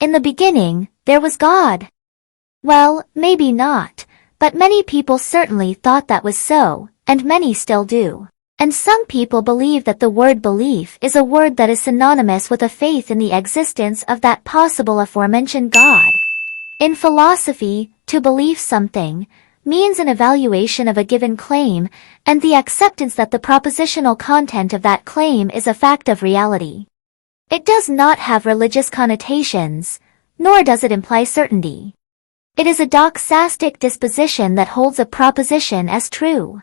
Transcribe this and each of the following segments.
In the beginning, there was God. Well, maybe not, but many people certainly thought that was so, and many still do. And some people believe that the word belief is a word that is synonymous with a faith in the existence of that possible aforementioned God. In philosophy, to believe something means an evaluation of a given claim and the acceptance that the propositional content of that claim is a fact of reality. It does not have religious connotations, nor does it imply certainty. It is a doxastic disposition that holds a proposition as true.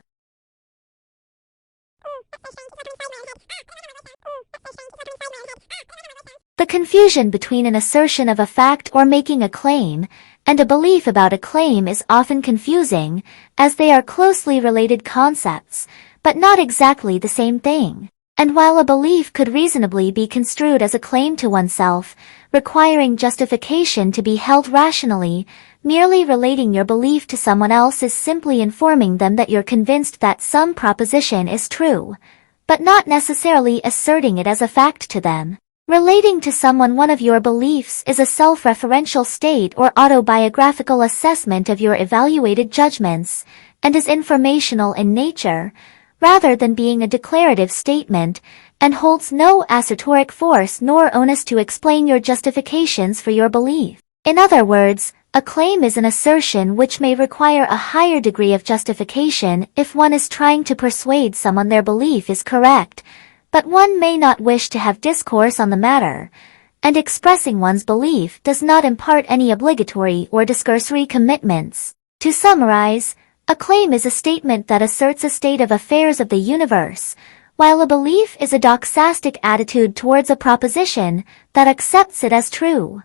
The confusion between an assertion of a fact or making a claim and a belief about a claim is often confusing, as they are closely related concepts, but not exactly the same thing. And while a belief could reasonably be construed as a claim to oneself, requiring justification to be held rationally, merely relating your belief to someone else is simply informing them that you're convinced that some proposition is true, but not necessarily asserting it as a fact to them. Relating to someone one of your beliefs is a self-referential state or autobiographical assessment of your evaluated judgments, and is informational in nature, rather than being a declarative statement, and holds no assertoric force nor onus to explain your justifications for your belief. In other words, a claim is an assertion which may require a higher degree of justification if one is trying to persuade someone their belief is correct, but one may not wish to have discourse on the matter, and expressing one's belief does not impart any obligatory or discursory commitments. To summarize, a claim is a statement that asserts a state of affairs of the universe, while a belief is a doxastic attitude towards a proposition that accepts it as true.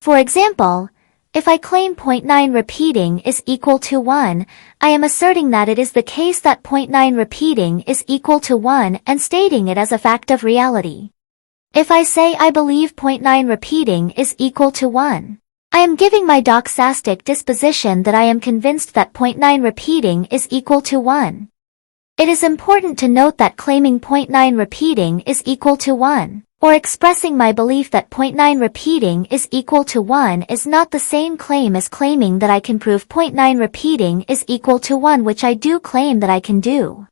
For example, if I claim 0.9 repeating is equal to 1, I am asserting that it is the case that 0.9 repeating is equal to 1 and stating it as a fact of reality. If I say I believe 0.9 repeating is equal to 1, I am giving my doxastic disposition that I am convinced that 0.9 repeating is equal to 1. It is important to note that claiming 0.9 repeating is equal to 1, or expressing my belief that 0.9 repeating is equal to 1 is not the same claim as claiming that I can prove 0.9 repeating is equal to 1, which I do claim that I can do.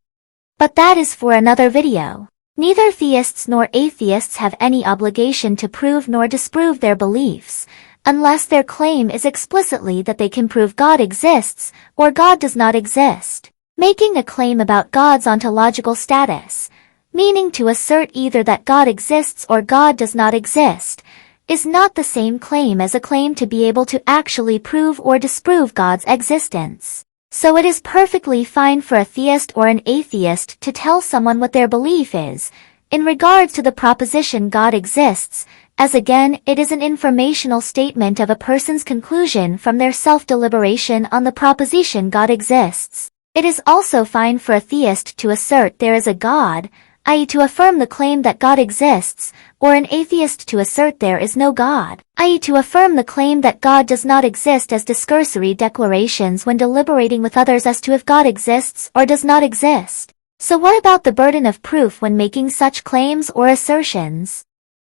But that is for another video. Neither theists nor atheists have any obligation to prove nor disprove their beliefs, unless their claim is explicitly that they can prove God exists or God does not exist. Making a claim about God's ontological status, meaning to assert either that God exists or God does not exist, is not the same claim as a claim to be able to actually prove or disprove God's existence. So it is perfectly fine for a theist or an atheist to tell someone what their belief is, in regards to the proposition God exists, as again it is an informational statement of a person's conclusion from their self-deliberation on the proposition God exists. It is also fine for a theist to assert there is a God, i.e. to affirm the claim that God exists, or an atheist to assert there is no God, i.e. to affirm the claim that God does not exist as discursory declarations when deliberating with others as to if God exists or does not exist. So what about the burden of proof when making such claims or assertions?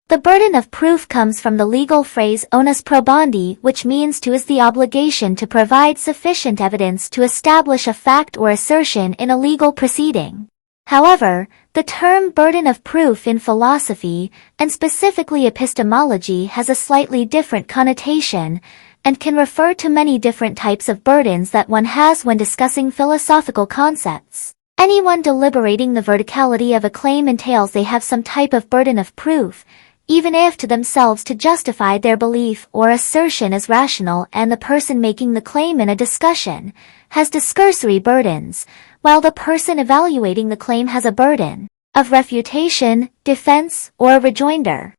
The burden of proof comes from the legal phrase onus probandi, which means to is the obligation to provide sufficient evidence to establish a fact or assertion in a legal proceeding. However, the term burden of proof in philosophy, and specifically epistemology, has a slightly different connotation, and can refer to many different types of burdens that one has when discussing philosophical concepts. Anyone deliberating the verticality of a claim entails they have some type of burden of proof, even if to themselves to justify their belief or assertion is rational, and the person making the claim in a discussion has discursory burdens, while the person evaluating the claim has a burden of refutation, defense, or rejoinder.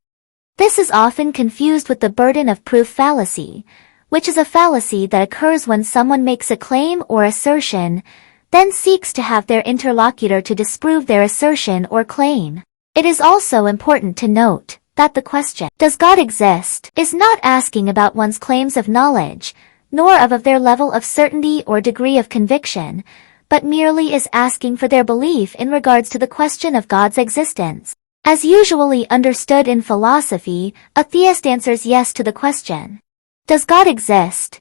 This is often confused with the burden of proof fallacy, which is a fallacy that occurs when someone makes a claim or assertion, then seeks to have their interlocutor to disprove their assertion or claim. It is also important to note that the question, "Does God exist?" is not asking about one's claims of knowledge, nor of their level of certainty or degree of conviction, but merely is asking for their belief in regards to the question of God's existence. As usually understood in philosophy, a theist answers yes to the question, does God exist?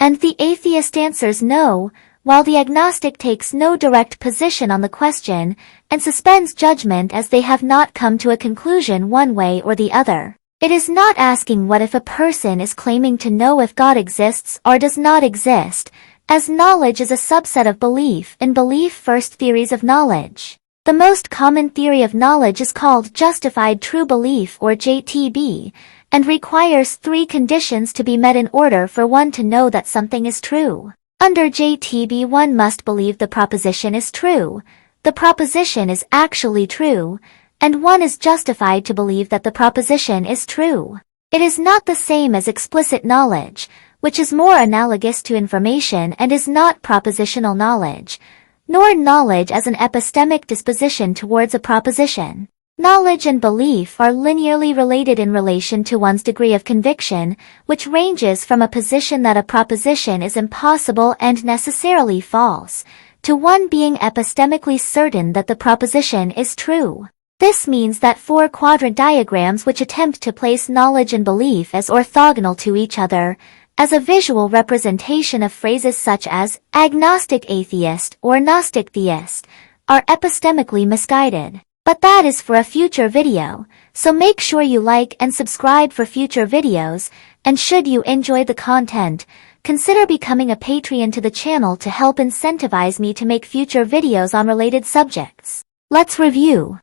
And the atheist answers no, while the agnostic takes no direct position on the question and suspends judgment as they have not come to a conclusion one way or the other. It is not asking what if a person is claiming to know if God exists or does not exist, as knowledge is a subset of belief in belief-first theories of knowledge. The most common theory of knowledge is called justified true belief or JTB, and requires 3 conditions to be met in order for one to know that something is true. Under JTB, one must believe the proposition is true, the proposition is actually true, and one is justified to believe that the proposition is true. It is not the same as explicit knowledge, which is more analogous to information and is not propositional knowledge, nor knowledge as an epistemic disposition towards a proposition. Knowledge and belief are linearly related in relation to one's degree of conviction, which ranges from a position that a proposition is impossible and necessarily false, to one being epistemically certain that the proposition is true. This means that 4-quadrant diagrams which attempt to place knowledge and belief as orthogonal to each other, as a visual representation of phrases such as agnostic atheist or Gnostic theist, are epistemically misguided. But that is for a future video, so make sure you like and subscribe for future videos, and should you enjoy the content, consider becoming a Patreon to the channel to help incentivize me to make future videos on related subjects. Let's review.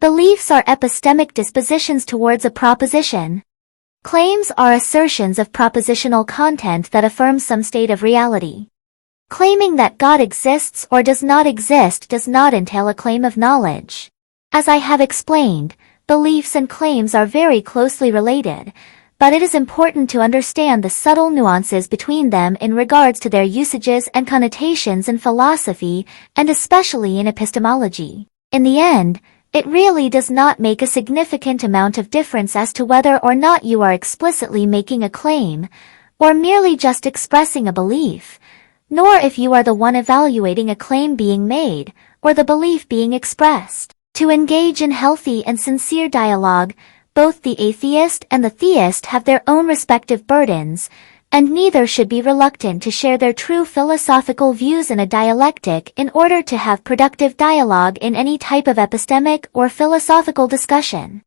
Beliefs are epistemic dispositions towards a proposition. Claims are assertions of propositional content that affirm some state of reality. Claiming that God exists or does not exist does not entail a claim of knowledge. As I have explained, beliefs and claims are very closely related, but it is important to understand the subtle nuances between them in regards to their usages and connotations in philosophy and especially in epistemology. In the end, it really does not make a significant amount of difference as to whether or not you are explicitly making a claim, or merely just expressing a belief, nor if you are the one evaluating a claim being made, or the belief being expressed. To engage in healthy and sincere dialogue, both the atheist and the theist have their own respective burdens, and neither should be reluctant to share their true philosophical views in a dialectic in order to have productive dialogue in any type of epistemic or philosophical discussion.